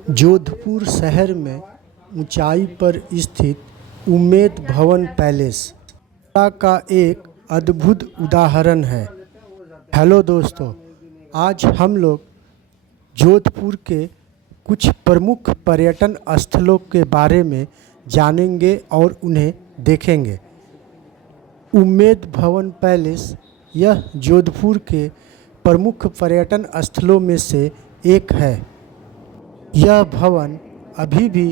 जोधपुर शहर में ऊंचाई पर स्थित उम्मेद भवन पैलेस का एक अद्भुत उदाहरण है। हेलो दोस्तों, आज हम लोग जोधपुर के कुछ प्रमुख पर्यटन स्थलों के बारे में जानेंगे और उन्हें देखेंगे। उम्मेद भवन पैलेस यह जोधपुर के प्रमुख पर्यटन स्थलों में से एक है। यह भवन अभी भी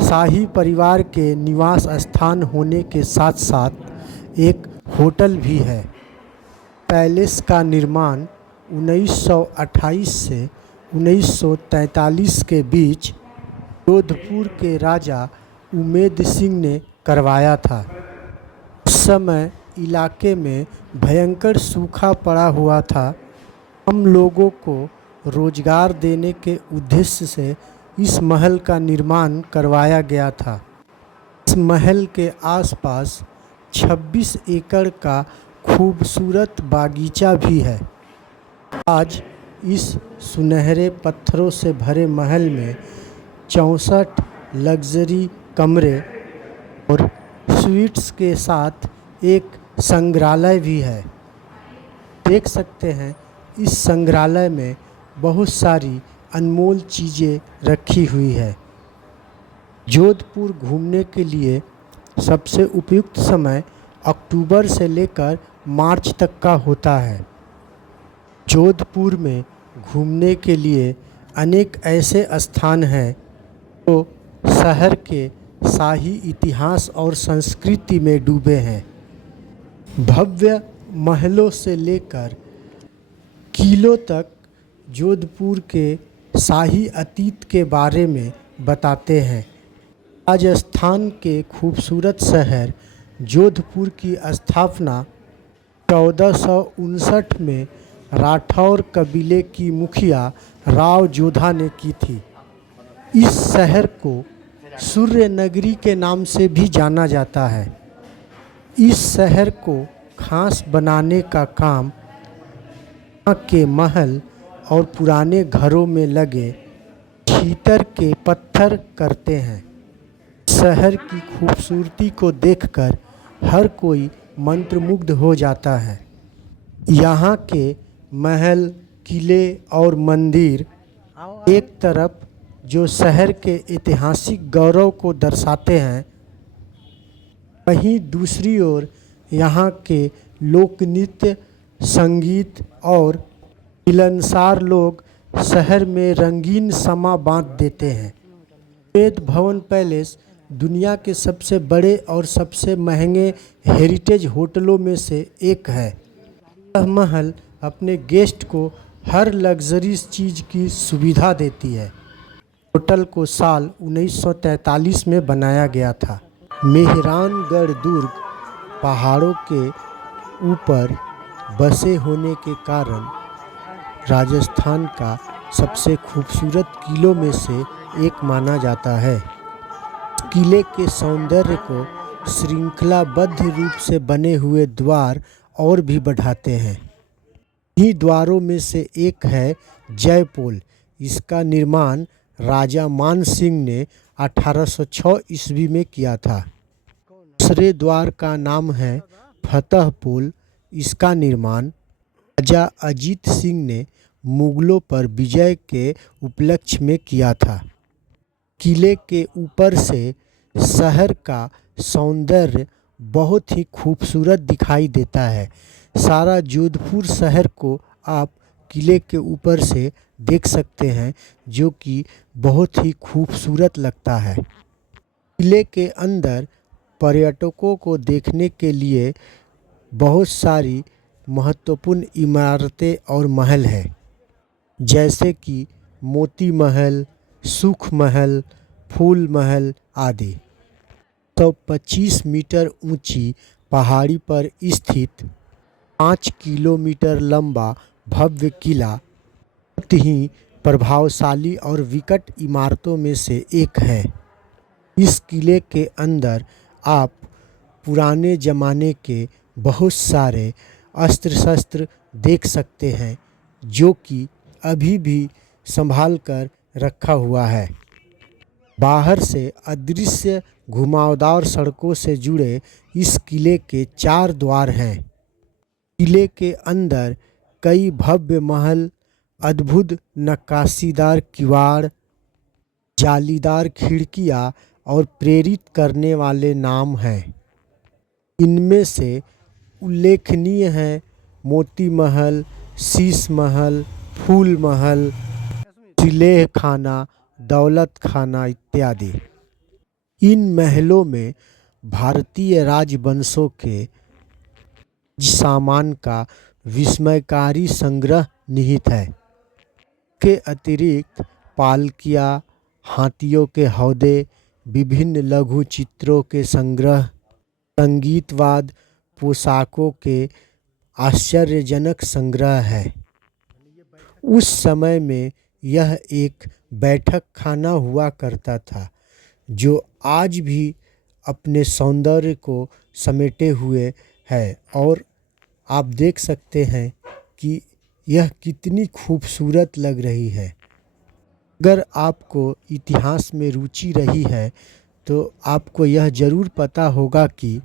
शाही परिवार के निवास स्थान होने के साथ साथ एक होटल भी है। पैलेस का निर्माण 1928 से 1943 के बीच जोधपुर के राजा उम्मेद सिंह ने करवाया था। उस समय इलाके में भयंकर सूखा पड़ा हुआ था। हम लोगों को रोजगार देने के उद्देश्य से इस महल का निर्माण करवाया गया था। इस महल के आसपास 26 एकड़ का खूबसूरत बागीचा भी है। आज इस सुनहरे पत्थरों से भरे महल में 64 लग्जरी कमरे और स्वीट्स के साथ एक संग्रहालय भी है। देख सकते हैं इस संग्रहालय में बहुत सारी अनमोल चीज़ें रखी हुई है। जोधपुर घूमने के लिए सबसे उपयुक्त समय अक्टूबर से लेकर मार्च तक का होता है। जोधपुर में घूमने के लिए अनेक ऐसे स्थान हैं जो शहर के शाही इतिहास और संस्कृति में डूबे हैं। भव्य महलों से लेकर किलों तक जोधपुर के शाही अतीत के बारे में बताते हैं। राजस्थान के खूबसूरत शहर जोधपुर की स्थापना 1459 में राठौर कबीले की मुखिया राव जोधा ने की थी। इस शहर को सूर्य नगरी के नाम से भी जाना जाता है। इस शहर को खास बनाने का काम यहाँ के महल और पुराने घरों में लगे छीतर के पत्थर करते हैं। शहर की खूबसूरती को देखकर हर कोई मंत्रमुग्ध हो जाता है। यहाँ के महल, किले और मंदिर एक तरफ जो शहर के ऐतिहासिक गौरव को दर्शाते हैं, वहीं दूसरी ओर यहाँ के लोक नृत्य, संगीत और मिलनसार लोग शहर में रंगीन समा बांध देते हैं। उम्मेद भवन पैलेस दुनिया के सबसे बड़े और सबसे महंगे हेरिटेज होटलों में से एक है। यह महल अपने गेस्ट को हर लग्जरी चीज़ की सुविधा देती है। होटल को साल 1943 में बनाया गया था। मेहरानगढ़ दुर्ग पहाड़ों के ऊपर बसे होने के कारण राजस्थान का सबसे खूबसूरत किलों में से एक माना जाता है। किले के सौंदर्य को श्रृंखलाबद्ध रूप से बने हुए द्वार और भी बढ़ाते हैं। इन्हीं द्वारों में से एक है जयपोल। इसका निर्माण राजा मान सिंह ने 1806 ईस्वी में किया था। दूसरे द्वार का नाम है फतेहपोल। इसका निर्माण राजा अजीत सिंह ने मुगलों पर विजय के उपलक्ष्य में किया था। किले के ऊपर से शहर का सौंदर्य बहुत ही खूबसूरत दिखाई देता है। सारा जोधपुर शहर को आप किले के ऊपर से देख सकते हैं, जो कि बहुत ही खूबसूरत लगता है। किले के अंदर पर्यटकों को देखने के लिए बहुत सारी महत्वपूर्ण इमारतें और महल हैं, जैसे कि मोती महल, सुख महल, फूल महल आदि। 125 मीटर ऊंची पहाड़ी पर स्थित 5 किलोमीटर लंबा भव्य किला बहुत ही प्रभावशाली और विकट इमारतों में से एक है। इस किले के अंदर आप पुराने ज़माने के बहुत सारे अस्त्र शस्त्र देख सकते हैं, जो कि अभी भी संभाल कर रखा हुआ है। बाहर से अदृश्य घुमावदार सड़कों से जुड़े इस किले के 4 द्वार हैं। किले के अंदर कई भव्य महल, अद्भुत नक्काशीदार किवाड़, जालीदार खिड़कियां और प्रेरित करने वाले नाम हैं। इनमें से उल्लेखनीय हैं मोती महल, शीश महल, फूल महल, सिलेह खाना, दौलत खाना इत्यादि। इन महलों में भारतीय राजवंशों के सामान का विस्मयकारी संग्रह निहित है। के अतिरिक्त पालकियाँ, हाथियों के हौदे, विभिन्न लघु चित्रों के संग्रह, संगीतवाद पोशाकों के आश्चर्यजनक संग्रह है। उस समय में यह एक बैठक खाना हुआ करता था जो आज भी अपने सौंदर्य को समेटे हुए है, और आप देख सकते हैं कि यह कितनी खूबसूरत लग रही है। अगर आपको इतिहास में रुचि रही है तो आपको यह ज़रूर पता होगा कि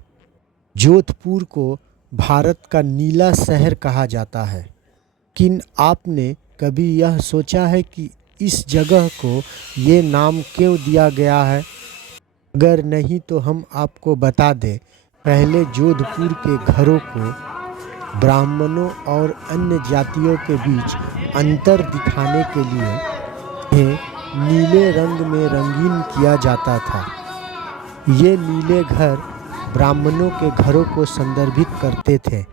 जोधपुर को भारत का नीला शहर कहा जाता है। लेकिन आपने कभी यह सोचा है कि इस जगह को ये नाम क्यों दिया गया है? अगर नहीं तो हम आपको बता दें। पहले जोधपुर के घरों को ब्राह्मणों और अन्य जातियों के बीच अंतर दिखाने के लिए इन्हें नीले रंग में रंगीन किया जाता था। ये नीले घर ब्राह्मणों के घरों को संदर्भित करते थे।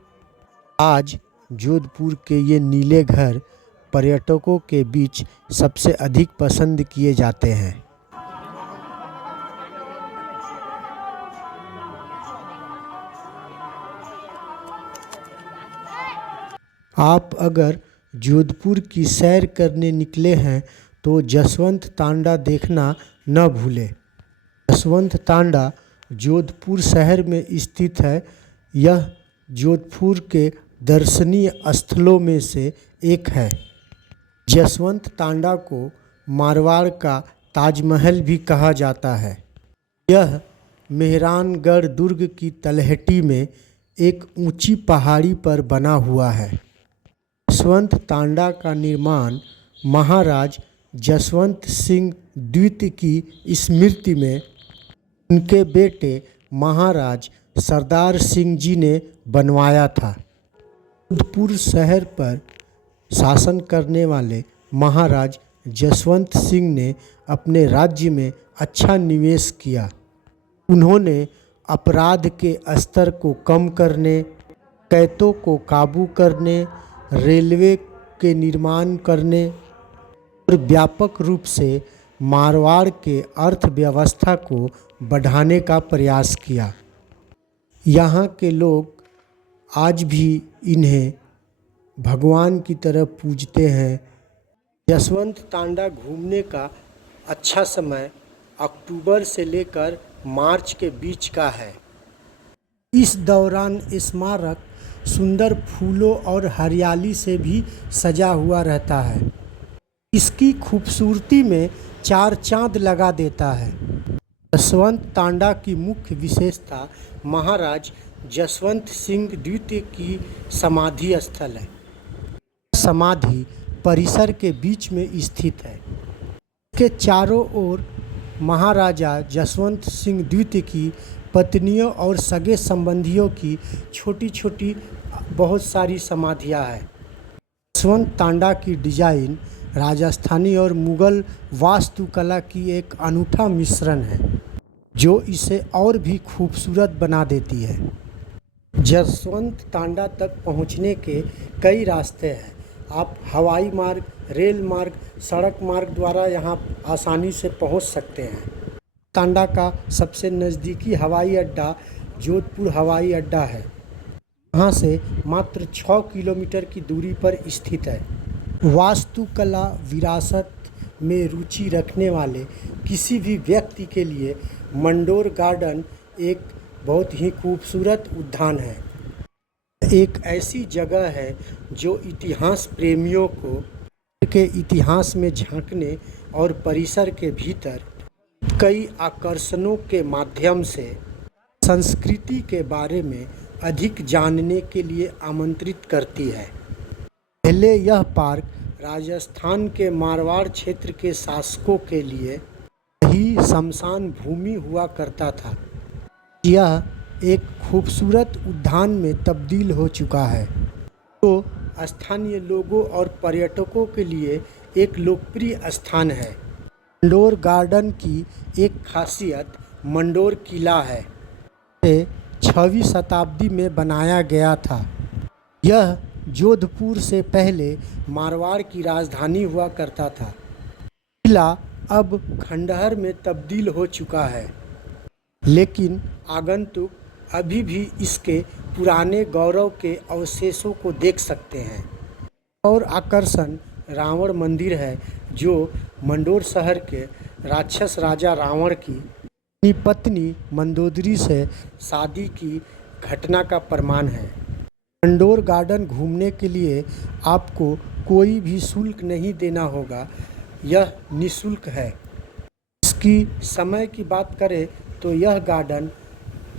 आज जोधपुर के ये नीले घर पर्यटकों के बीच सबसे अधिक पसंद किए जाते हैं। आप अगर जोधपुर की सैर करने निकले हैं तो जसवंत तांडा देखना न भूलें। जसवंत तांडा जोधपुर शहर में स्थित है। यह जोधपुर के दर्शनीय स्थलों में से एक है। जसवंत तांडा को मारवाड़ का ताजमहल भी कहा जाता है। यह मेहरानगढ़ दुर्ग की तलहटी में एक ऊंची पहाड़ी पर बना हुआ है। जसवंत तांडा का निर्माण महाराज जसवंत सिंह द्वितीय की स्मृति में उनके बेटे महाराज सरदार सिंह जी ने बनवाया था। जोधपुर शहर पर शासन करने वाले महाराज जसवंत सिंह ने अपने राज्य में अच्छा निवेश किया। उन्होंने अपराध के स्तर को कम करने, कैतों को काबू करने, रेलवे के निर्माण करने और व्यापक रूप से मारवाड़ के अर्थव्यवस्था को बढ़ाने का प्रयास किया। यहाँ के लोग आज भी इन्हें भगवान की तरह पूजते हैं। जसवंत तांडा घूमने का अच्छा समय अक्टूबर से लेकर मार्च के बीच का है। इस दौरान स्मारक सुंदर फूलों और हरियाली से भी सजा हुआ रहता है। इसकी खूबसूरती में 4 चांद लगा देता है। जसवंत तांडा की मुख्य विशेषता महाराज जसवंत सिंह द्वितीय की समाधि स्थल है। समाधि परिसर के बीच में स्थित है। इसके चारों ओर महाराजा जसवंत सिंह द्वितीय की पत्नियों और सगे संबंधियों की छोटी छोटी बहुत सारी समाधियां हैं। जसवंत तांडा की डिजाइन राजस्थानी और मुगल वास्तुकला की एक अनूठा मिश्रण है जो इसे और भी खूबसूरत बना देती है। जसवंत तांडा तक पहुंचने के कई रास्ते हैं। आप हवाई मार्ग, रेल मार्ग, सड़क मार्ग द्वारा यहां आसानी से पहुंच सकते हैं। तांडा का सबसे नज़दीकी हवाई अड्डा जोधपुर हवाई अड्डा है। यहाँ से मात्र 6 किलोमीटर की दूरी पर स्थित है। वास्तुकला विरासत में रुचि रखने वाले किसी भी व्यक्ति के लिए मंडोर गार्डन एक बहुत ही खूबसूरत उद्यान है। एक ऐसी जगह है जो इतिहास प्रेमियों को के इतिहास में झांकने और परिसर के भीतर कई आकर्षणों के माध्यम से संस्कृति के बारे में अधिक जानने के लिए आमंत्रित करती है। पहले यह पार्क राजस्थान के मारवाड़ क्षेत्र के शासकों के लिए ही शमशान भूमि हुआ करता था। यह एक खूबसूरत उद्यान में तब्दील हो चुका है, तो स्थानीय लोगों और पर्यटकों के लिए एक लोकप्रिय स्थान है। मंडोर गार्डन की एक खासियत मंडोर किला है। इसे 6वीं शताब्दी में बनाया गया था। यह जोधपुर से पहले मारवाड़ की राजधानी हुआ करता था। किला अब खंडहर में तब्दील हो चुका है, लेकिन आगंतुक अभी भी इसके पुराने गौरव के अवशेषों को देख सकते हैं। और आकर्षण रावण मंदिर है, जो मंडोर शहर के राक्षस राजा रावण की अपनी पत्नी मंदोदरी से शादी की घटना का प्रमाण है। मंडोर गार्डन घूमने के लिए आपको कोई भी शुल्क नहीं देना होगा, यह निःशुल्क है। इसकी समय की बात करें तो यह गार्डन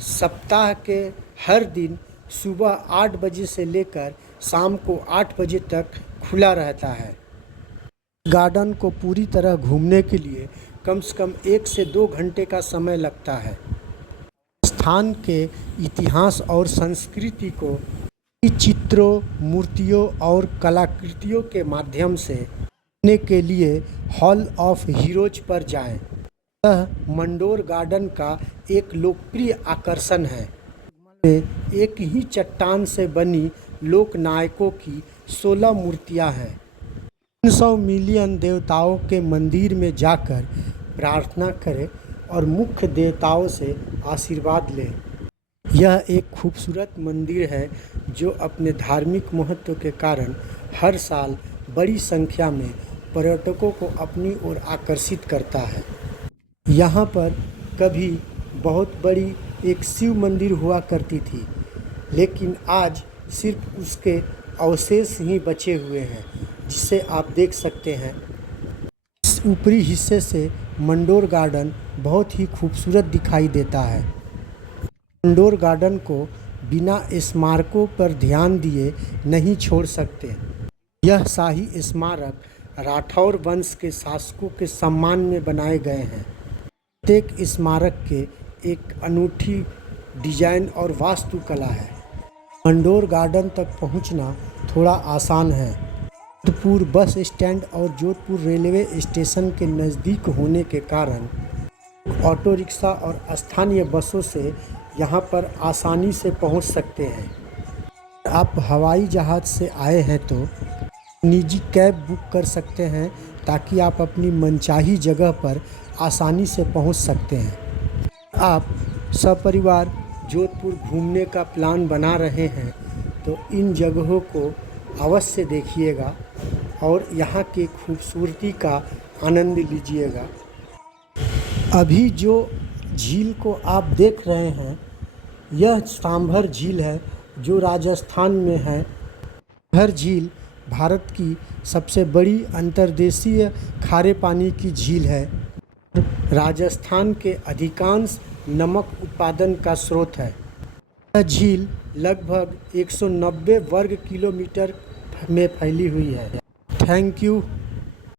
सप्ताह के हर दिन सुबह 8 बजे से लेकर शाम को 8 बजे तक खुला रहता है। गार्डन को पूरी तरह घूमने के लिए कम से कम 1 से 2 घंटे का समय लगता है। स्थान के इतिहास और संस्कृति को चित्रों, मूर्तियों और कलाकृतियों के माध्यम से देखने के लिए हॉल ऑफ हीरोज पर जाएं। यह मंडोर गार्डन का एक लोकप्रिय आकर्षण है। एक ही चट्टान से बनी लोक नायकों की 16 मूर्तियां हैं। 300 मिलियन देवताओं के मंदिर में जाकर प्रार्थना करें और मुख्य देवताओं से आशीर्वाद लें। यह एक खूबसूरत मंदिर है जो अपने धार्मिक महत्व के कारण हर साल बड़ी संख्या में पर्यटकों को अपनी ओर आकर्षित करता है। यहाँ पर कभी बहुत बड़ी एक शिव मंदिर हुआ करती थी, लेकिन आज सिर्फ उसके अवशेष ही बचे हुए हैं, जिसे आप देख सकते हैं। इस ऊपरी हिस्से से मंडोर गार्डन बहुत ही खूबसूरत दिखाई देता है। मंडोर गार्डन को बिना स्मारकों पर ध्यान दिए नहीं छोड़ सकते। यह शाही स्मारक राठौर वंश के शासकों के सम्मान में बनाए गए हैं। प्रत्येक स्मारक के एक अनूठी डिजाइन और वास्तुकला है। मंडोर गार्डन तक पहुंचना थोड़ा आसान है। जोधपुर बस स्टैंड और जोधपुर रेलवे स्टेशन के नज़दीक होने के कारण ऑटो रिक्शा और स्थानीय बसों से यहाँ पर आसानी से पहुँच सकते हैं। आप हवाई जहाज़ से आए हैं तो निजी कैब बुक कर सकते हैं, ताकि आप अपनी मनचाही जगह पर आसानी से पहुँच सकते हैं। आप सपरिवार जोधपुर घूमने का प्लान बना रहे हैं तो इन जगहों को अवश्य देखिएगा और यहाँ की खूबसूरती का आनंद लीजिएगा। अभी जो झील को आप देख रहे हैं, यह सांभर झील है जो राजस्थान में है। हर झील भारत की सबसे बड़ी अंतर्देशीय खारे पानी की झील है। राजस्थान के अधिकांश नमक उत्पादन का स्रोत है। यह झील लगभग 190 वर्ग किलोमीटर में फैली हुई है। Thank you.